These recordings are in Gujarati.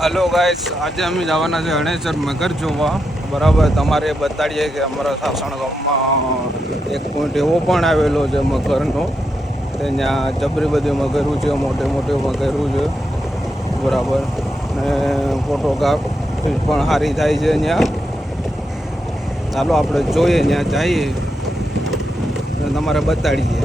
हेलो गाइस, आज अमे जवाना છે હણેસર મગર જોવા। બરાબર, તમારે બતાડીએ કે અમારા સાસણ ગામમાં એક પોઈન્ટ એવો પણ આવેલો છે મગરનો, ત્યાં જબરી બધી મગરું છે, મોટે મોટે મગરું છે। બરાબર, ને ફોટોગ્રાફી પણ સારી થાય છે ત્યાં। ચાલો આપણે જોઈએ, ત્યાં જઈએ તમારે બતાડીએ।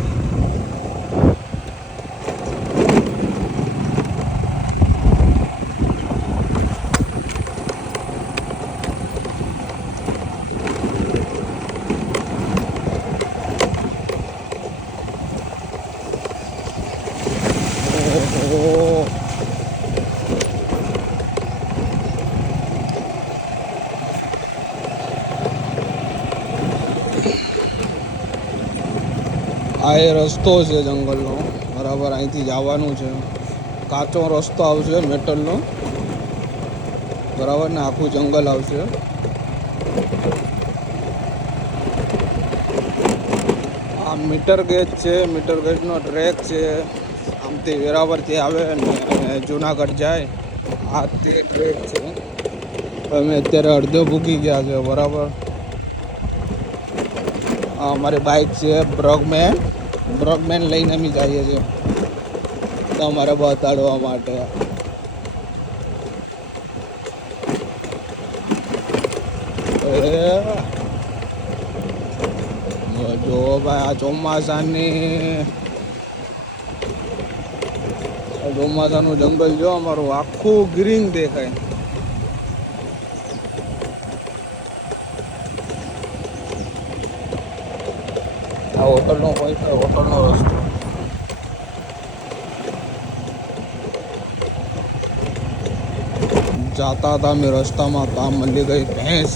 આ એ રસ્તો છે જંગલનો। બરાબર, અહીંથી જવાનું છે। કાચો રસ્તો આવશે મેટલનો। બરાબર, ને આખું જંગલ આવશે। આ મીટર ગેજ છે, મીટર ગેજનો ટ્રેક છે। આમથી વેરાવળથી આવે અને જુનાગઢ જાય, આ તે ટ્રેક છે। અમે અત્યારે અડધો ભૂકી ગયા છે। બરાબર, અમારી બાઇક છે બ્રોગમેન લઈને અમે જઈએ છીએ તમારે બતાડવા માટે। જો ભાઈ, આ ચોમાસાનું જંગલ જો, અમારું આખું ગ્રીન દેખાય। આ હોટલનો પૈસા, હોટલનો રસ્તો। જાતા હતા અમે રસ્તામાં, તો મળી ગઈ ભેંસ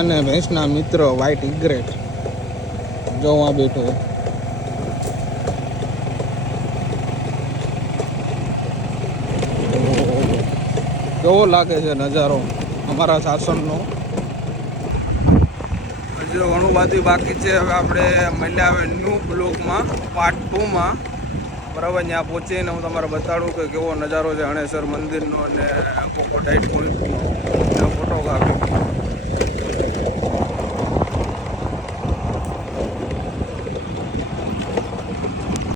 અને ભેંસના મિત્ર વ્હાઈટ ઇગ્રેટ જોવા બેઠો। કેવો લાગે છે નજારો અમારા શાસનનો। હજુ ઘણું બધું બાકી છે। હવે આપણે મળ્યા આવે ન્યૂ બ્લોગમાં, પાર્ટ 2માં। બરાબર, ત્યાં પહોંચીને હું તમારે બતાડું કે કેવો નજારો છે હણેસર મંદિરનો અને કોકોડાઈટ પોઈન્ટનો ફોટોગ્રાફી।